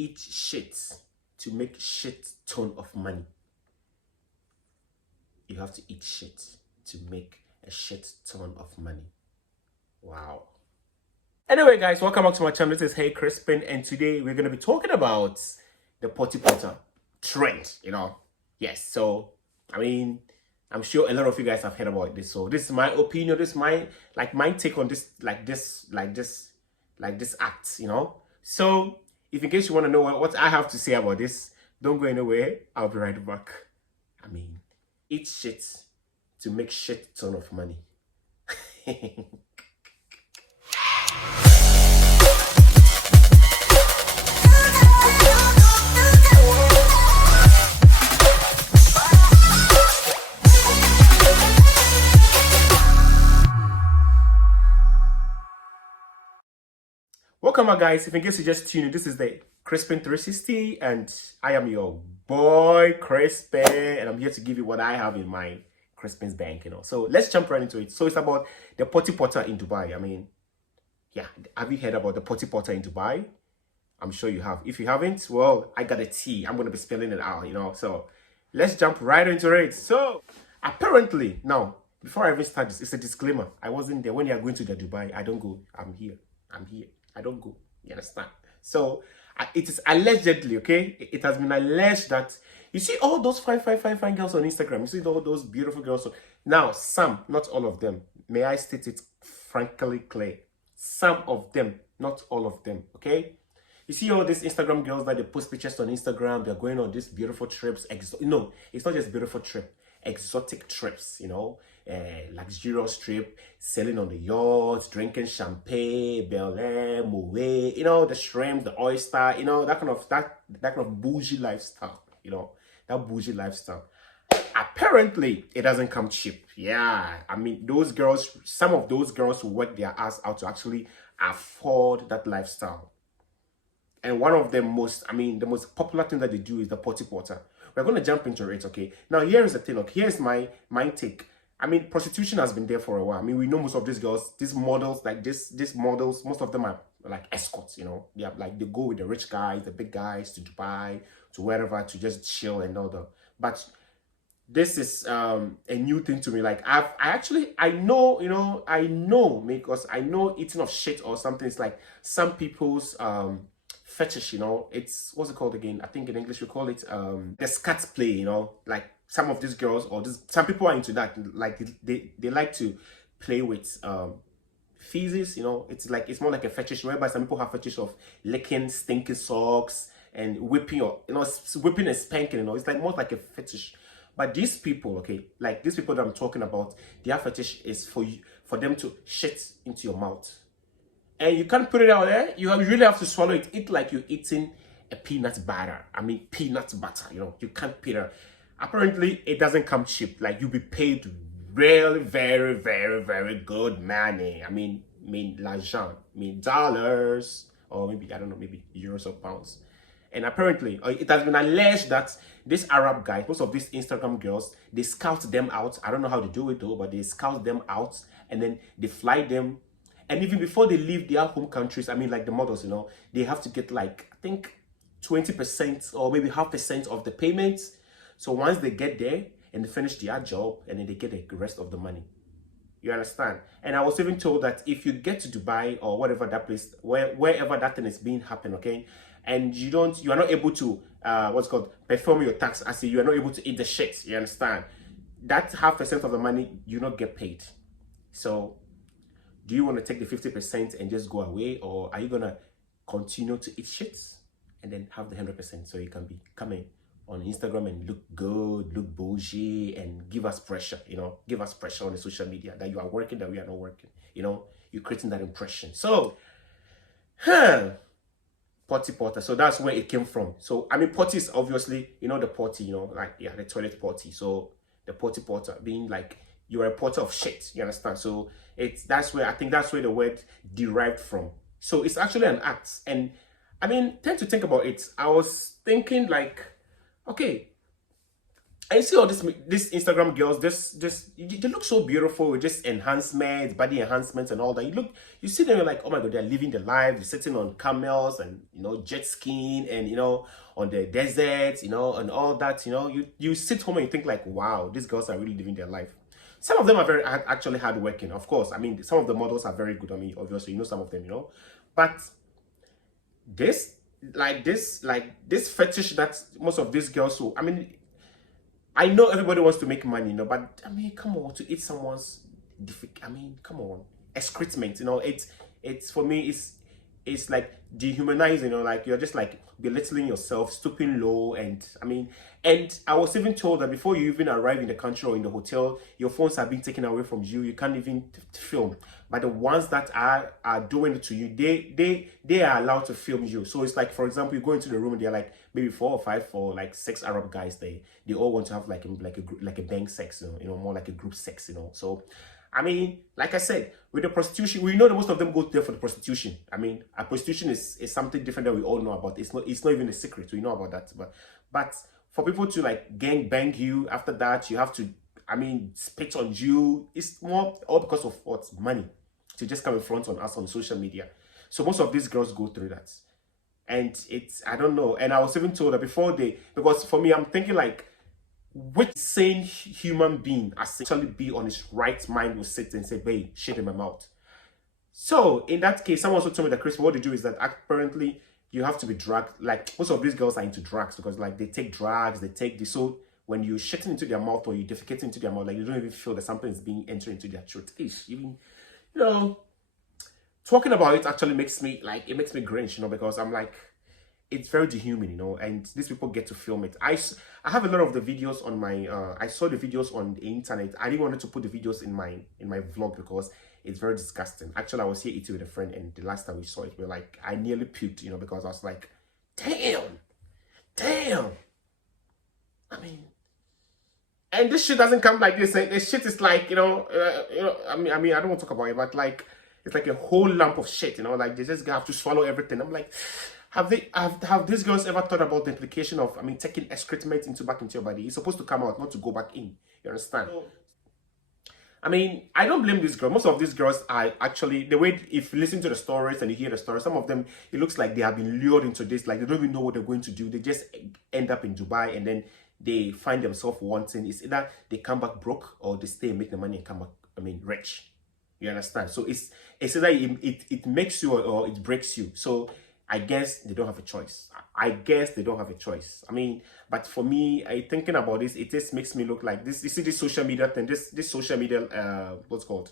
eat shit to make shit ton of money. You have to eat shit to make a shit ton of money. Wow. Anyway, guys, welcome back to my channel. This is Hey Crispin, and today we're going to be talking about the Potty-Porta trend, Yes, so, I mean, I'm sure a lot of you guys have heard about this. So this is my opinion. This is my take on this, this act, So if in case you want to know what I have to say about this, don't go anywhere. I'll be right back. I mean, eat shit to make shit ton of money. Welcome back, guys. If in case you just tuned in, this is the Crispin 360 and I am your boy Crispin, and I'm here to give you what I have in my Crispin's bank, So let's jump right into it. So it's about the Potty-Porta in Dubai. I mean, yeah, have you heard about the Potty-Porta in Dubai? I'm sure you have. If you haven't, well, I got a T. I'm going to be spelling it out, So let's jump right into it. So apparently, now, before I even start this, it's a disclaimer. I wasn't there. When you're going to the Dubai, I don't go. I'm here. I don't go. You understand? So it is allegedly, okay? It has been alleged that you see all those fine girls on Instagram. You see all those beautiful girls. Now, some, not all of them. May I state it frankly clear? Some of them, not all of them, okay? You see all these Instagram girls that they post pictures on Instagram. They're going on these beautiful trips. No, it's not just beautiful trip. Exotic trips, luxurious trip, sailing on the yachts, drinking champagne, Bel Air, Moet, the shrimp, the oyster, that kind of bougie lifestyle, that bougie lifestyle. Apparently, it doesn't come cheap. Yeah, I mean, some of those girls work their ass out to actually afford that lifestyle. And one of the most popular thing that they do is the Potty-Porta. We're going to jump into it, okay? Now, here's the thing, okay? Here's my take. I mean, prostitution has been there for a while. I mean, we know most of these girls, these models, these models, most of them are like escorts, They are they go with the rich guys, the big guys to Dubai, to wherever, to just chill and all that. But this is a new thing to me. Like, I know, because I know eating of shit or something is like some people's fetish, it's, what's it called again? I think in English we call it the scat play, like some of these girls or some people are into that, like they like to play with feces, it's more like a fetish, whereby some people have fetish of licking stinky socks and whipping or whipping and spanking, it's like more like a fetish. But these people, okay, like these people that I'm talking about, their fetish is for them to shit into your mouth. And you can't put it out there. You really have to swallow it. Eat like you're eating a peanut butter. I mean, peanut butter, You can't put it. Apparently, it doesn't come cheap. Like, you'll be paid really, very, very, very good money. I mean, l'argent. Dollars. Or maybe, I don't know, maybe euros or pounds. And apparently, it has been alleged that these Arab guys, most of these Instagram girls, they scout them out. I don't know how they do it, though, but they scout them out. And then they fly them. And even before they leave their home countries, I mean, like the models, they have to get like, I think 20% or maybe 0.5% of the payments. So once they get there and they finish their job, and then they get the rest of the money. You understand? And I was even told that if you get to Dubai or whatever that place, wherever that thing is being happen, okay, and you are not able to, perform your tax, as you are not able to eat the shit, you understand? That 0.5% of the money, you not get paid. So, do you want to take the 50% and just go away, or are you going to continue to eat shit and then have the 100% so you can be coming on Instagram and look good, look bougie, and give us pressure, give us pressure on the social media that you are working, that we are not working, you're creating that impression. So, Potty-Porta. So that's where it came from. So, I mean, potty is obviously, the potty, the toilet potty. So, the Potty-Porta being like, you're a porter of shit, you understand? So I think that's where the word derived from. So it's actually an act. And I mean, tend to think about it. I was thinking like, okay, And you see all this Instagram girls, they look so beautiful with just enhancements, body enhancements and all that. You see them, you're like, oh my god, they're living their life. They're sitting on camels and jet skiing and on the deserts, and all that. You sit home and you think like, wow, these girls are really living their life. Some of them are very actually hardworking, of course. I mean, some of the models are very good. I mean, obviously, some of them, but this this fetish that most of these girls who, I mean, I know everybody wants to make money, but I mean, come on, to eat someone's, I mean, come on, excrement, it's for me, it's like dehumanizing, like you're just like belittling yourself, stooping low, and I mean, and I was even told that before you even arrive in the country or in the hotel, your phones are being taken away from you. You can't even film. But the ones that are doing it to you, they are allowed to film you. So it's like, for example, you go into the room and they're like maybe 4 or 5 or like 6 Arab guys. They all want to have like a bang sex, more like a group sex, So I mean, like I said, with the prostitution, we know that most of them go there for the prostitution. I mean, a prostitution is something different that we all know about. It's not even a secret. We know about that. But for people to like gang bang you after that, you have to, I mean, spit on you. It's more all because of what? Money. To just come in front on us on social media. So most of these girls go through that. And it's, I don't know. And I was even told that because for me, I'm thinking like, which sane human being actually be on his right mind will sit and say, babe, shit in my mouth. So in that case, someone also told me that, Chris, what they do is that apparently you have to be drugged. Like most of these girls are into drugs because like they take drugs, they take this. So when you shitting into their mouth or you defecate into their mouth, like you don't even feel that something is being entered into their throat. Even, talking about it actually makes me like, it makes me cringe, because I'm like, it's very dehuman, and these people get to film it. I have a lot of the videos on my, I saw the videos on the internet. I didn't want to put the videos in my vlog because it's very disgusting. Actually, I was here eating with a friend, and the last time we saw it, we were like, I nearly puked, because I was like, damn. I mean, and this shit doesn't come like this. This shit is like, I mean, I don't want to talk about it, but like, it's like a whole lump of shit, like they just have to swallow everything. I'm like, have these girls ever thought about the implication of, I mean, taking excrement back into your body? It's supposed to come out, not to go back in. You understand? I mean, I don't blame these girls. Most of these girls are actually, the way, if you listen to the stories and you hear the stories, some of them, it looks like they have been lured into this. Like, they don't even know what they're going to do. They just end up in Dubai and then they find themselves wanting. It's either they come back broke or they stay and make the money and come back, I mean, rich. You understand? So it's either it makes you or it breaks you. So I guess they don't have a choice. I mean, but for me, thinking about this, it just makes me look like this. You see this social media thing, this social media, what's called?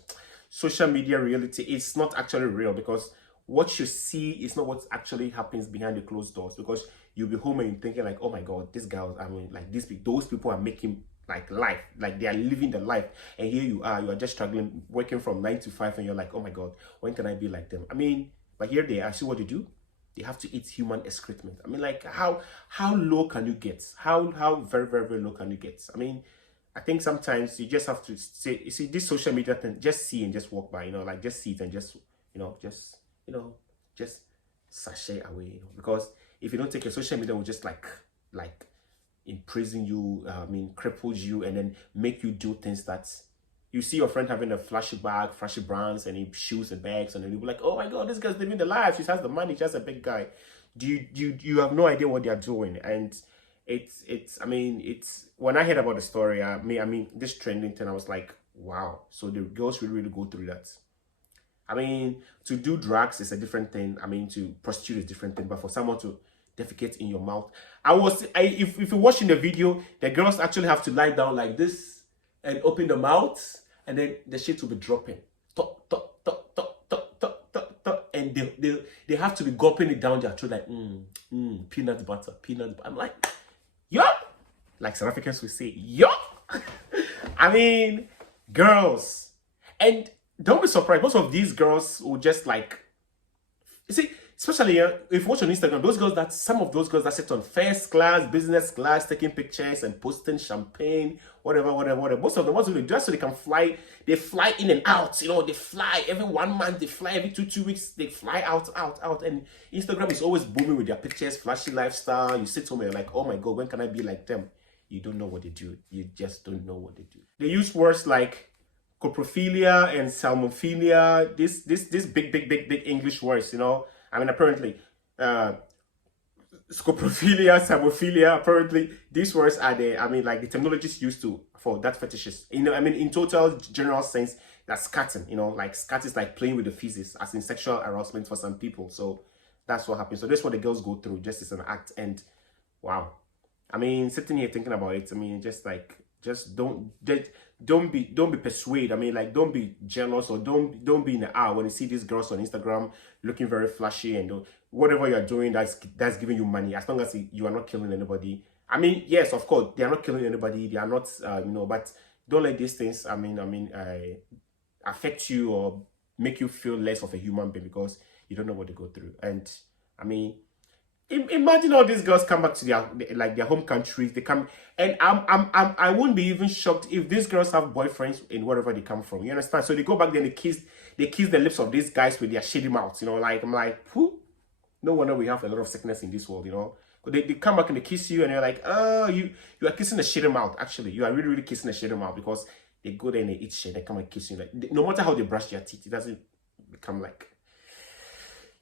Social media reality is not actually real, because what you see is not what actually happens behind the closed doors, because you'll be home and you're thinking like, oh my God, these girls, I mean, like those people are making like life, like they are living the life, and here you are just struggling, working from 9 to 5, and you're like, oh my God, when can I be like them? I mean, but here they are. See what they do? They have to eat human excrement. I mean, like, how low can you get? How very, very, very low can you get? I mean, I think sometimes you just have to say, you see, this social media thing, just see and just walk by, like just see it and just, just sashay away, because if you don't take your social media, will just like imprison you, I mean, cripples you, and then make you do things that you see your friend having a flashy bag, flashy brands, and shoes and bags, and then you'll be like, oh my God, this girl's living the life. She has the money. She's a big guy. You have no idea what they're doing. And I mean, when I heard about the story, I mean, this trending thing, I was like, wow. So the girls really go through that. I mean, to do drugs is a different thing. I mean, to prostitute is a different thing. But for someone to defecate in your mouth, if you're watching the video, the girls actually have to lie down like this and open the mouth, and then the shit will be dropping. Top, top, top, top, top, top, top, top. And they have to be gulping it down their throat like, peanut butter. I'm like, yo! Like South Africans will say, yo! I mean, girls. And don't be surprised, most of these girls will just like, you see, especially if you watch on Instagram, some of those girls that sit on first class, business class, taking pictures and posting champagne, whatever. Most of them, what do they do? So they can fly. They fly in and out. They fly every 1 month. They fly every two weeks. They fly out. And Instagram is always booming with their pictures, flashy lifestyle. You sit home and you're like, oh my God, when can I be like them? you don't know what they do. You just don't know what they do. They use words like Scoprophilia and salmonphilia. This big English words, you know. I mean, apparently, Scoprophilia, salmonphilia. Apparently, these words are the, I mean, like the terminologies used to for that fetishes. You know, I mean, in total general sense, that's scatting. You know, like scat is like playing with the feces, as in sexual harassment for some people. So that's what happens. So that's what the girls go through. Just as an act, and wow. I mean, sitting here thinking about it, I mean, just like, just don't be persuaded. I mean, like, don't be jealous, or don't be in the awe when you see these girls on Instagram looking very flashy, and whatever you're doing that's giving you money, as long as you are not killing anybody. I mean, yes, of course, they are not killing anybody. They are not, you know, but don't let these things, affect you or make you feel less of a human being because you don't know what they go through. And I mean, imagine all these girls come back to their home countries. They come, and I wouldn't be even shocked if these girls have boyfriends in wherever they come from. You understand? So they go back there and they kiss the lips of these guys with their shitty mouths. You know, like, I'm like, who? No wonder we have a lot of sickness in this world. You know, they come back and they kiss you, and they're like, oh, you are kissing a shitty mouth. Actually, you are really kissing a shitty mouth, because they go there and they eat shit. They come and kiss you. Like, no matter how they brush their teeth, it doesn't become like,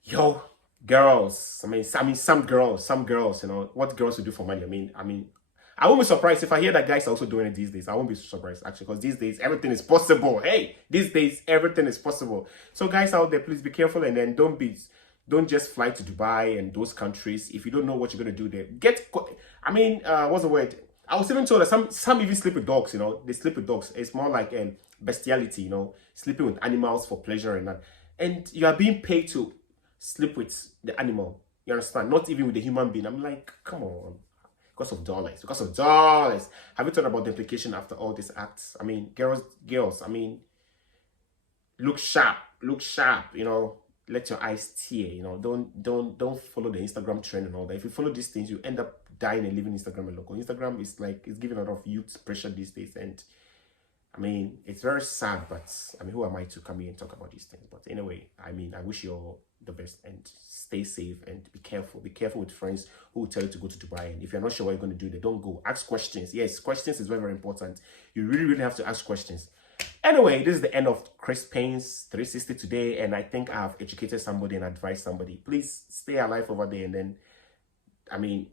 yo. Girls, I mean, some girls, you know, what girls will do for money. I mean, I won't be surprised if I hear that guys are also doing it these days. I won't be surprised, actually, because these days everything is possible. Hey, these days everything is possible. So guys out there, please be careful, and then don't just fly to Dubai and those countries if you don't know what you're gonna do there. What's the word? I was even told that some even sleep with dogs. You know, they sleep with dogs. It's more like bestiality. You know, sleeping with animals for pleasure and that. And you are being paid to sleep with the animal. You understand? Not even with the human being. I'm like, come on. Because of dollars. Because of dollars. Have you thought about the implication after all these acts? I mean, girls, I mean, look sharp. Look sharp, you know. Let your eyes tear, you know. Don't follow the Instagram trend and all that. If you follow these things, you end up dying and leaving Instagram alone. Instagram is like, it's giving a lot of youth pressure these days, and I mean, it's very sad, but I mean, who am I to come here and talk about these things? But anyway, I mean, I wish you all the best, and stay safe, and be careful. Be careful with friends who will tell you to go to Dubai, and if you're not sure what you're going to do there, don't go. Ask questions. Yes, questions is very important. You really have to ask questions. Anyway, this is the end of Chris Payne's 360 today, and I think I have educated somebody and advised somebody. Please stay alive over there, and then, I mean,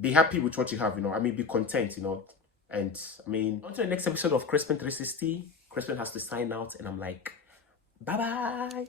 be happy with what you have, you know. I mean, be content, you know. And I mean, on to the next episode of Crispin 360. Crispin has to sign out, and I'm like, bye-bye.